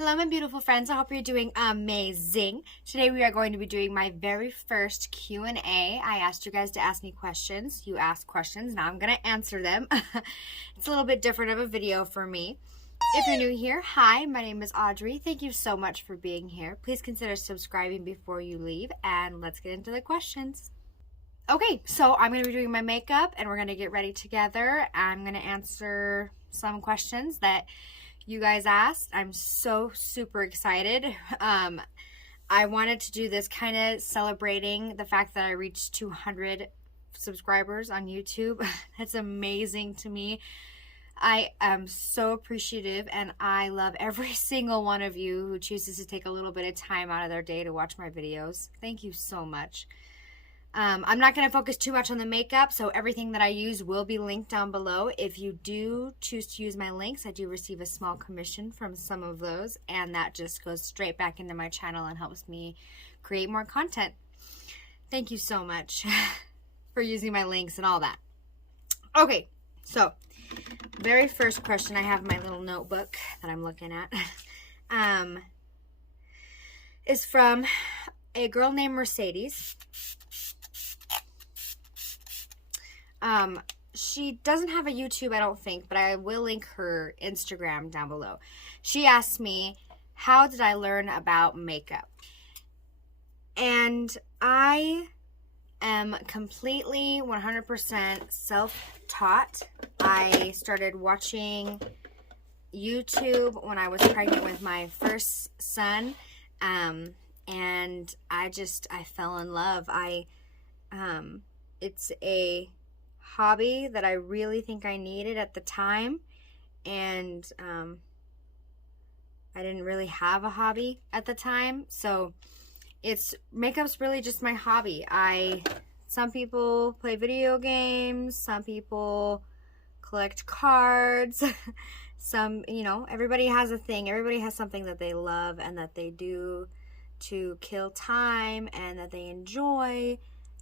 Hello, my beautiful friends. I hope you're doing amazing. Today we are going to be doing my very first Q&A. I asked you guys to ask me questions. You asked questions. Now I'm going to answer them. It's a little bit different of a video for me. If you're new here, hi, my name is Audrey. Thank you so much for being here. Please consider subscribing before you leave, and let's get into the questions. Okay, so I'm going to be doing my makeup, and we're going to get ready together. I'm going to answer some questions that you guys asked. I'm so super excited. I wanted to do this kind of celebrating the fact that I reached 200 subscribers on YouTube. That's amazing to me. I am so appreciative, and I love every single one of you who chooses to take a little bit of time out of their day to watch my videos. Thank you so much. I'm not going to focus too much on the makeup, so everything that I use will be linked down below. If you do choose to use my links, I do receive a small commission from some of those, and that just goes straight back into my channel and helps me create more content. Thank you so much for using my links and all that. Okay, so very first question I have in my little notebook that I'm looking at is from a girl named Mercedes. She doesn't have a YouTube, I don't think, but I will link her Instagram down below. She asked me, how did I learn about makeup? And I am completely 100% self-taught. I started watching YouTube when I was pregnant with my first son, and I fell in love. It's a hobby that I really think I needed at the time, and I didn't really have a hobby at the time, so makeup's really just my hobby. Some people play video games, some people collect cards, everybody has a thing, everybody has something that they love and that they do to kill time and that they enjoy,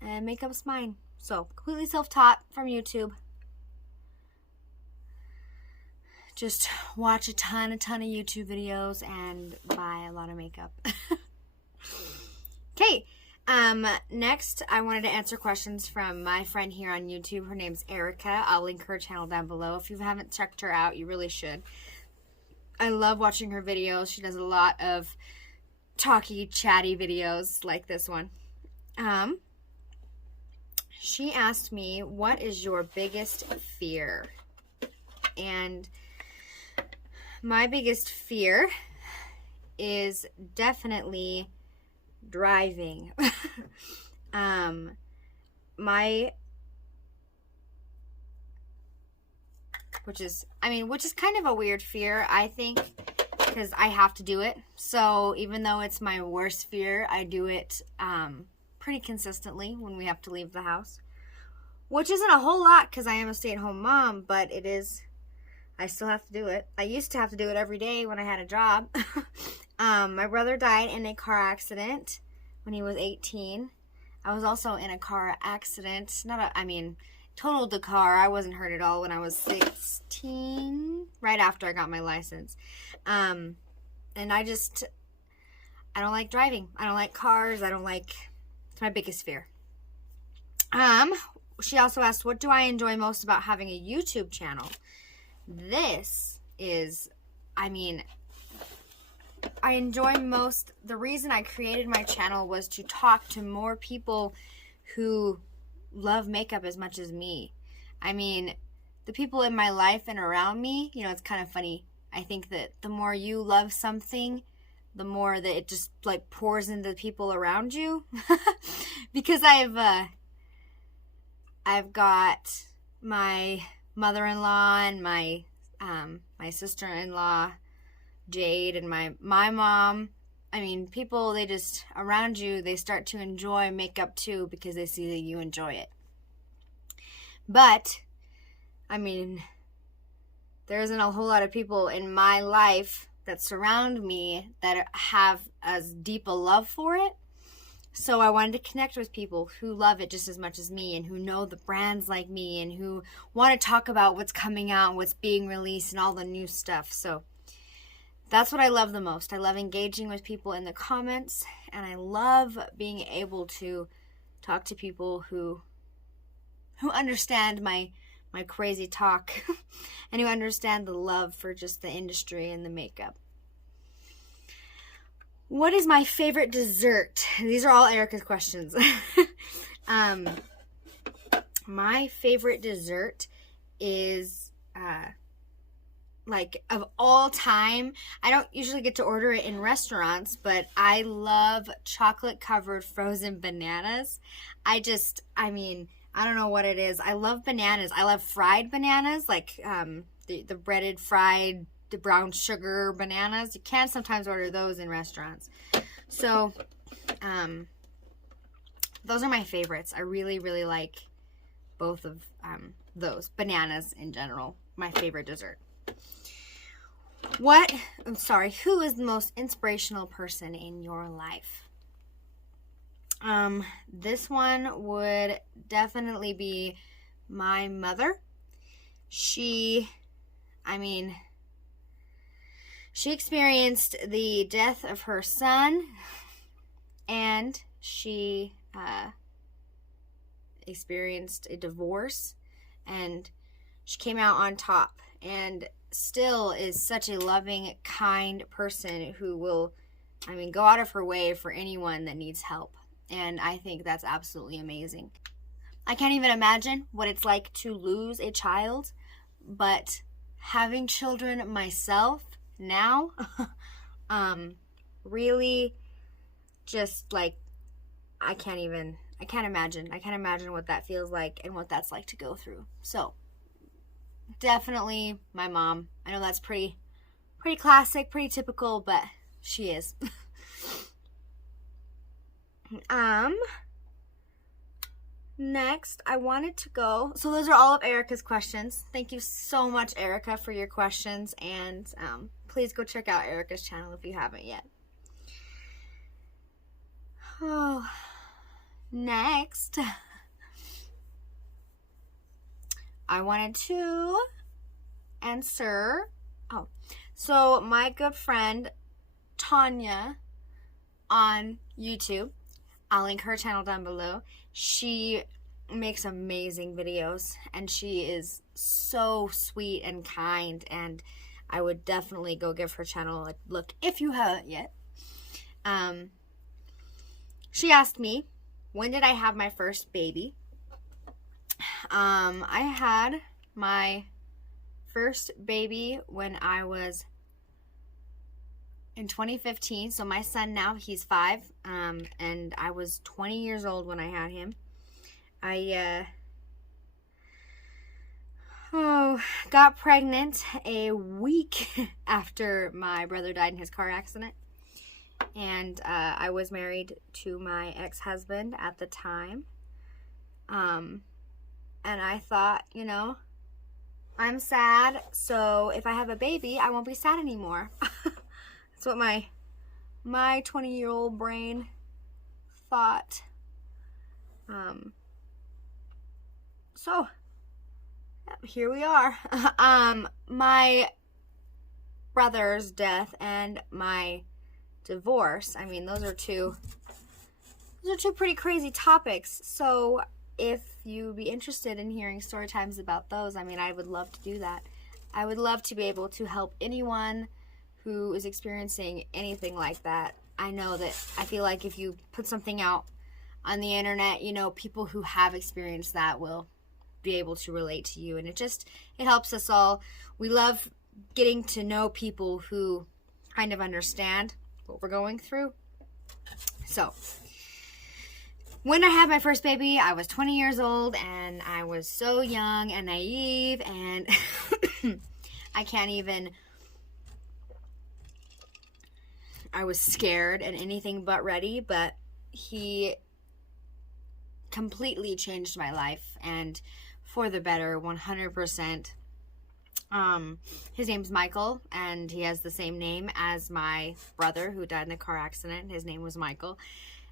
and makeup's mine. So, completely self-taught from YouTube. Just watch a ton of YouTube videos and buy a lot of makeup. Okay, next I wanted to answer questions from my friend here on YouTube. Her name's Erica. I'll link her channel down below. If you haven't checked her out, you really should. I love watching her videos. She does a lot of talky, chatty videos like this one. She asked me, what is your biggest fear? And my biggest fear is definitely driving. Which is kind of a weird fear, I think, because I have to do it. So even though it's my worst fear, I do it pretty consistently when we have to leave the house, which isn't a whole lot because I am a stay-at-home mom, but I still have to do it. I used to have to do it every day when I had a job. My brother died in a car accident when he was 18. I was also in a car accident, totaled the car. I wasn't hurt at all when I was 16, right after I got my license. And I don't like driving. I don't like cars. It's my biggest fear. She also asked, what do I enjoy most about having a YouTube channel? This is, I enjoy most, the reason I created my channel was to talk to more people who love makeup as much as me. The people in my life and around me, it's kind of funny. I think that the more you love something, the more that it just pours into the people around you. Because I've got my mother-in-law and my sister-in-law Jade and my mom. People, they just around you, they start to enjoy makeup too because they see that you enjoy it. But there isn't a whole lot of people in my life that surround me that have as deep a love for it. So I wanted to connect with people who love it just as much as me and who know the brands like me and who want to talk about what's coming out and what's being released and all the new stuff. So that's what I love the most. I love engaging with people in the comments, and I love being able to talk to people who understand my crazy talk and who understand the love for just the industry and the makeup. What is my favorite dessert? These are all Erica's questions. My favorite dessert is like of all time. I don't usually get to order it in restaurants, but I love chocolate covered frozen bananas. I don't know what it is. I love bananas. I love fried bananas, like the breaded, fried, the brown sugar bananas. You can sometimes order those in restaurants. So those are my favorites. I really, really like both of those. Bananas in general, my favorite dessert. Who is the most inspirational person in your life? This one would definitely be my mother. She experienced the death of her son, and she experienced a divorce, and she came out on top, and still is such a loving, kind person who will, go out of her way for anyone that needs help. And I think that's absolutely amazing. I can't even imagine what it's like to lose a child, but having children myself now, really just like, I can't imagine what that feels like and what that's like to go through. So definitely my mom. I know that's pretty classic, pretty typical, but she is. Next, I wanted to go. So those are all of Erica's questions. Thank you so much, Erica, for your questions, and please go check out Erica's channel if you haven't yet. Oh, next, I wanted to answer. So my good friend Tanya on YouTube, I'll link her channel down below. She makes amazing videos, and she is so sweet and kind, and I would definitely go give her channel a look if you haven't yet. She asked me, when did I have my first baby? I had my first baby when I was in 2015. So my son now, he's 5, and I was 20 years old when I had him. I got pregnant a week after my brother died in his car accident. And I was married to my ex-husband at the time. And I thought, I'm sad, so if I have a baby, I won't be sad anymore. That's what my 20-year-old brain thought. So here we are. My brother's death and my divorce, those are two pretty crazy topics. So if you'd be interested in hearing story times about those, I would love to do that. I would love to be able to help anyone who is experiencing anything like that. I feel like if you put something out on the internet, people who have experienced that will be able to relate to you, and it helps us all. We love getting to know people who kind of understand what we're going through. So when I had my first baby, I was 20 years old, and I was so young and naive, and I was scared and anything but ready, but he completely changed my life, and for the better, 100%. His name's Michael, and he has the same name as my brother who died in a car accident. His name was Michael.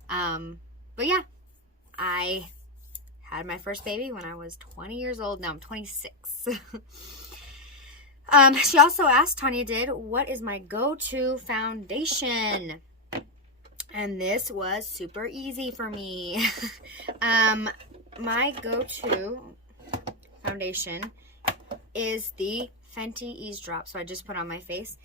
But yeah, I had my first baby when I was 20 years old. Now I'm 26. She also asked, Tanya did, what is my go-to foundation? And this was super easy for me. My go-to foundation is the Fenty Ease Drop. So I just put on my face.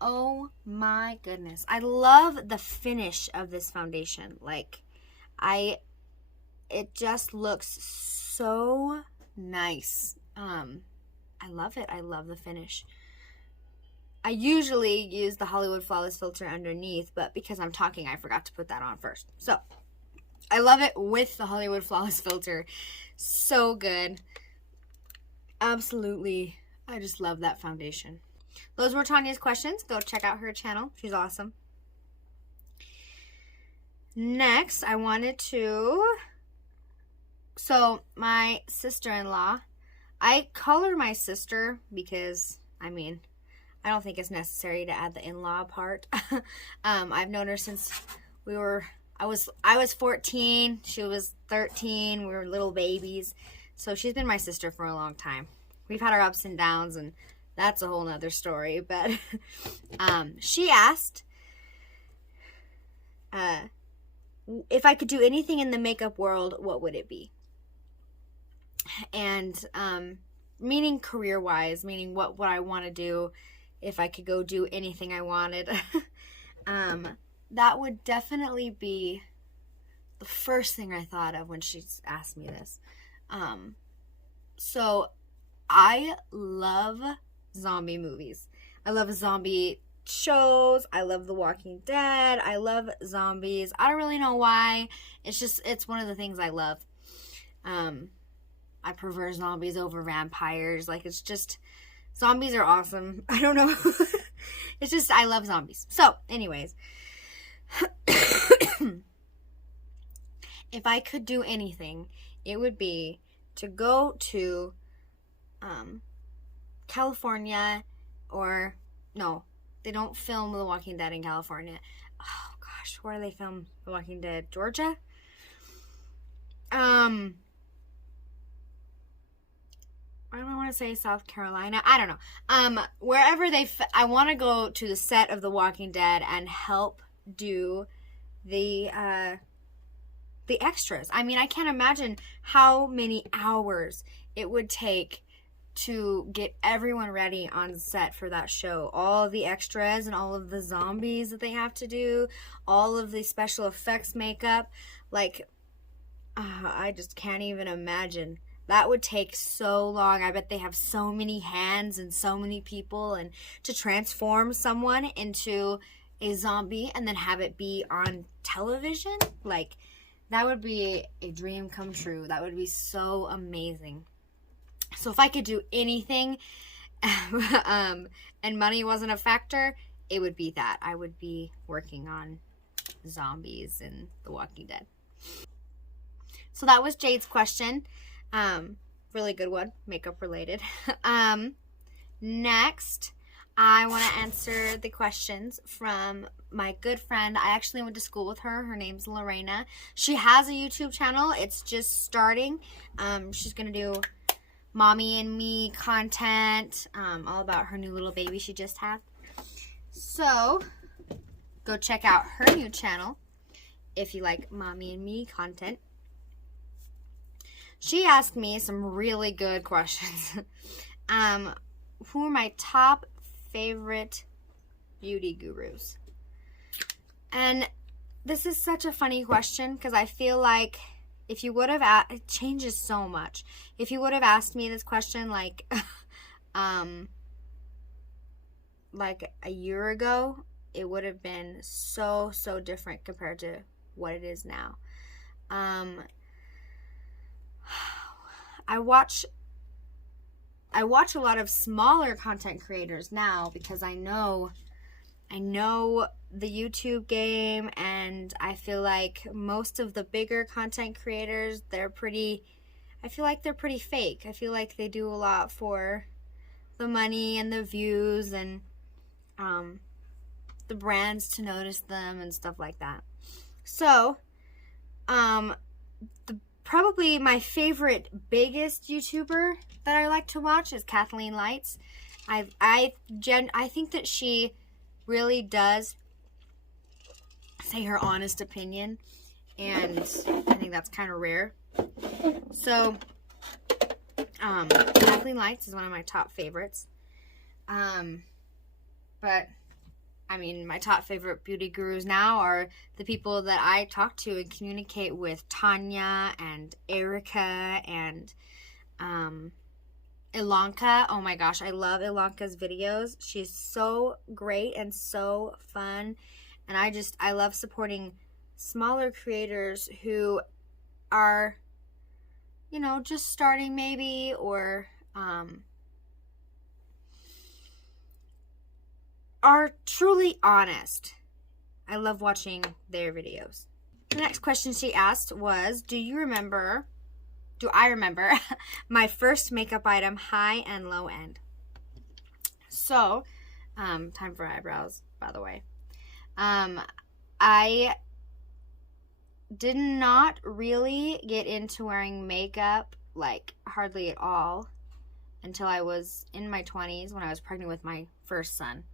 Oh my goodness. I love the finish of this foundation. Like, it just looks so nice. I love it. I love the finish. I usually use the Hollywood Flawless filter underneath, but because I'm talking, I forgot to put that on first. So, I love it with the Hollywood Flawless filter. So good. Absolutely. I just love that foundation. Those were Tanya's questions. Go check out her channel. She's awesome. Next, I wanted to... So, my sister-in-law, I call her my sister because, I mean, I don't think it's necessary to add the in-law part. I've known her since I was 14, she was 13, we were little babies. So she's been my sister for a long time. We've had our ups and downs, and that's a whole nother story. But she asked if I could do anything in the makeup world, what would it be? And meaning career-wise, meaning what I want to do if I could go do anything I wanted. That would definitely be the first thing I thought of when she asked me this. So I love zombie movies. I love zombie shows. I love The Walking Dead. I love zombies. I don't really know why. It's one of the things I love. I prefer zombies over vampires. Like, it's just, zombies are awesome. I don't know. It's just, I love zombies. So, anyways. If I could do anything, it would be to go to California, or, no, they don't film The Walking Dead in California. Oh, gosh, where do they film The Walking Dead? Georgia? I don't want to say South Carolina. I don't know. Wherever I want to go to the set of The Walking Dead and help do the extras. I mean, I can't imagine how many hours it would take to get everyone ready on set for that show. All the extras and all of the zombies that they have to do, all of the special effects makeup. Like, I just can't even imagine. That would take so long. I bet they have so many hands and so many people, and to transform someone into a zombie and then have it be on television, like, that would be a dream come true. That would be so amazing. So if I could do anything and money wasn't a factor, it would be that. I would be working on zombies in The Walking Dead. So that was Jade's question. Really good one, makeup related. Next, I want to answer the questions from my good friend. I actually went to school with her. Her name's Lorena. She has a YouTube channel. It's just starting. She's going to do mommy and me content, all about her new little baby she just had. So, go check out her new channel if you like mommy and me content. She asked me some really good questions. Who are my top favorite beauty gurus? And this is such a funny question because I feel like if you would have it changes so much. If you would have asked me this question like a year ago, it would have been so different compared to what it is now. I watch a lot of smaller content creators now because I know the YouTube game, and I feel like most of the bigger content creators, I feel like they're pretty fake. I feel like they do a lot for the money and the views and the brands to notice them and stuff like that. So, probably my favorite biggest YouTuber that I like to watch is Kathleen Lights. I think that she really does say her honest opinion, and I think that's kind of rare. So, Kathleen Lights is one of my top favorites. But I mean, my top favorite beauty gurus now are the people that I talk to and communicate with: Tanya and Erica and Ilanka. Oh my gosh, I love Ilanka's videos. She's so great and so fun. And I love supporting smaller creators who are, you know, just starting maybe, or are truly honest. I love watching their videos. The next question she asked was, do I remember my first makeup item, high and low end? So, time for eyebrows, by the way. I did not really get into wearing makeup, like, hardly at all, until I was in my 20s when I was pregnant with my first son.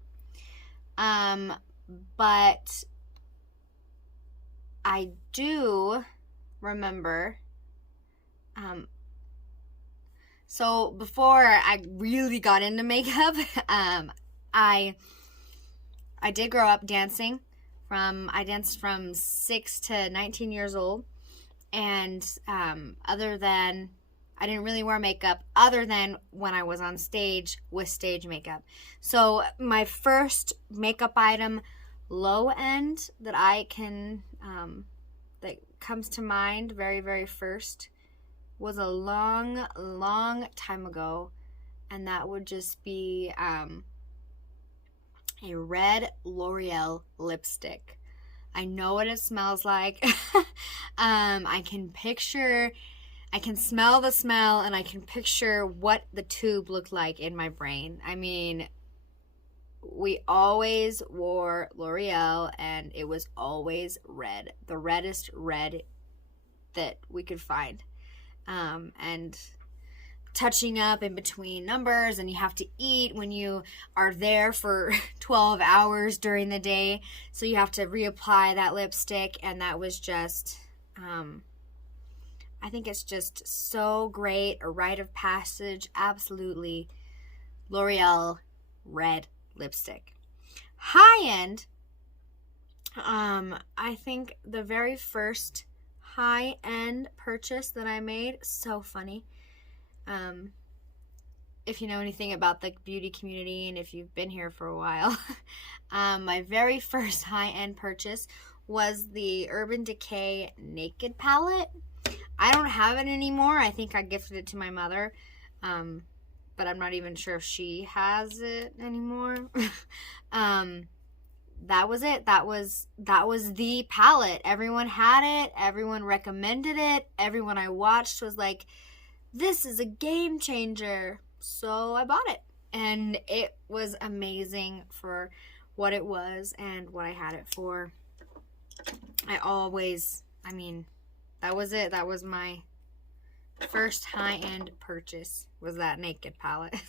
But I do remember, so before I really got into makeup, I did grow up dancing. I danced from 6 to 19 years old, and I didn't really wear makeup other than when I was on stage with stage makeup. So my first makeup item, low end, that I can that comes to mind very, very first, was a long, long time ago, and that would just be a red L'Oreal lipstick. I know what it smells like. I can smell the smell, and I can picture what the tube looked like in my brain. I mean, we always wore L'Oreal, and it was always red. The reddest red that we could find. And touching up in between numbers, and you have to eat when you are there for 12 hours during the day, so you have to reapply that lipstick, and that was just I think it's just so great, a rite of passage. Absolutely. L'Oreal red lipstick. High end, I think the very first high end purchase that I made, so funny. If you know anything about the beauty community, and if you've been here for a while, my very first high-end purchase was the Urban Decay Naked palette. I don't have it anymore. I think I gifted it to my mother, but I'm not even sure if she has it anymore. That was it. That was the palette. Everyone had it. Everyone recommended it. Everyone I watched was like, this is a game changer. So I bought it, and it was amazing for what it was and what I had it for. That was it. That was my first high-end purchase, was that Naked palette.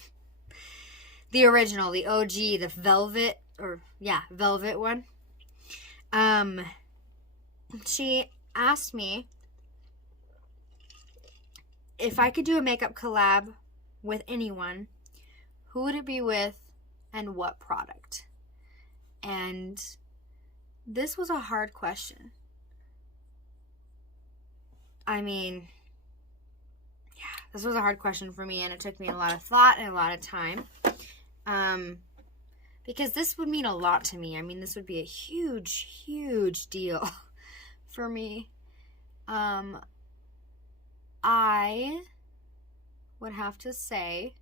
The original, the OG, the velvet, velvet one. She asked me if I could do a makeup collab with anyone, who would it be with and what product? And this was a hard question. I mean, this was a hard question for me, and it took me a lot of thought and a lot of time. Because this would mean a lot to me. I mean, this would be a huge, huge deal for me. I would have to say,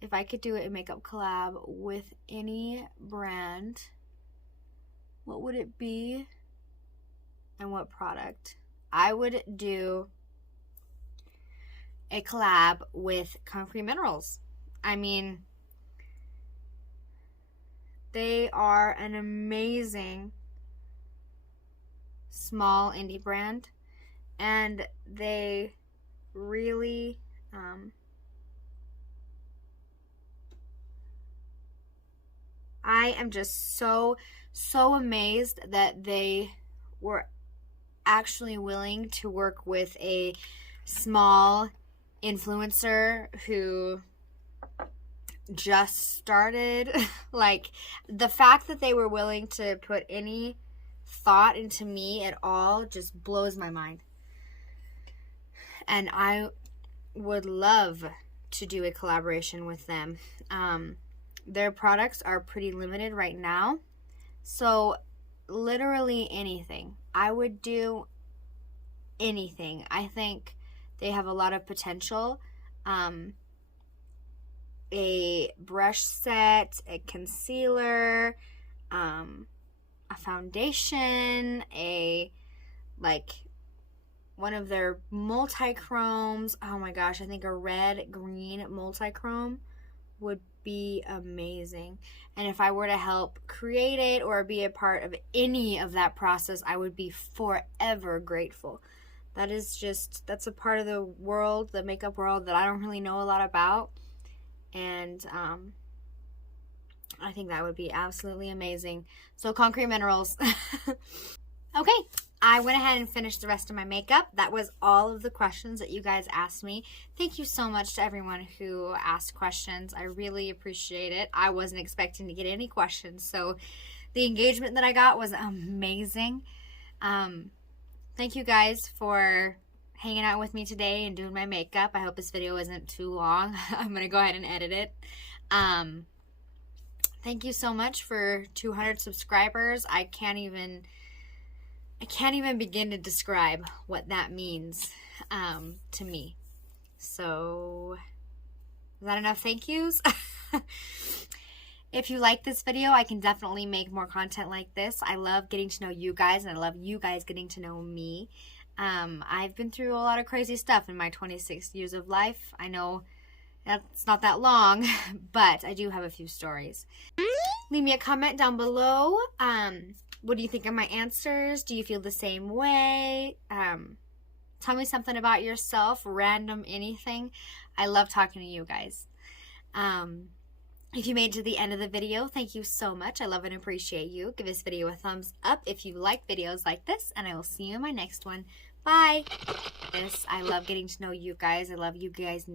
if I could do a makeup collab with any brand, what would it be and what product? I would do a collab with Concrete Minerals. I mean, they are an amazing small indie brand, and they really I am just so amazed that they were actually willing to work with a small influencer who just started. Like, the fact that they were willing to put any thought into me at all just blows my mind. And I would love to do a collaboration with them. Their products are pretty limited right now, so literally anything. I would do anything. I think they have a lot of potential. A brush set, a concealer, a foundation, one of their multi-chromes. Oh my gosh, I think a red-green multi-chrome would be amazing. And if I were to help create it or be a part of any of that process, I would be forever grateful. That's a part of the world, the makeup world, that I don't really know a lot about. And I think that would be absolutely amazing. So Concrete Minerals. Okay, I went ahead and finished the rest of my makeup. That was all of the questions that you guys asked me. Thank you so much to everyone who asked questions. I really appreciate it. I wasn't expecting to get any questions, so the engagement that I got was amazing. Thank you guys for hanging out with me today and doing my makeup. I hope this video isn't too long. I'm going to go ahead and edit it. Thank you so much for 200 subscribers. I can't even begin to describe what that means to me. So, is that enough thank yous? If you like this video, I can definitely make more content like this. I love getting to know you guys, and I love you guys getting to know me. I've been through a lot of crazy stuff in my 26 years of life. I know that's not that long, but I do have a few stories. Leave me a comment down below. What do you think of my answers? Do you feel the same way? Tell me something about yourself, random anything. I love talking to you guys. If you made it to the end of the video, thank you so much. I love and appreciate you. Give this video a thumbs up if you like videos like this, and I will see you in my next one. Bye. I love getting to know you guys. I love you guys.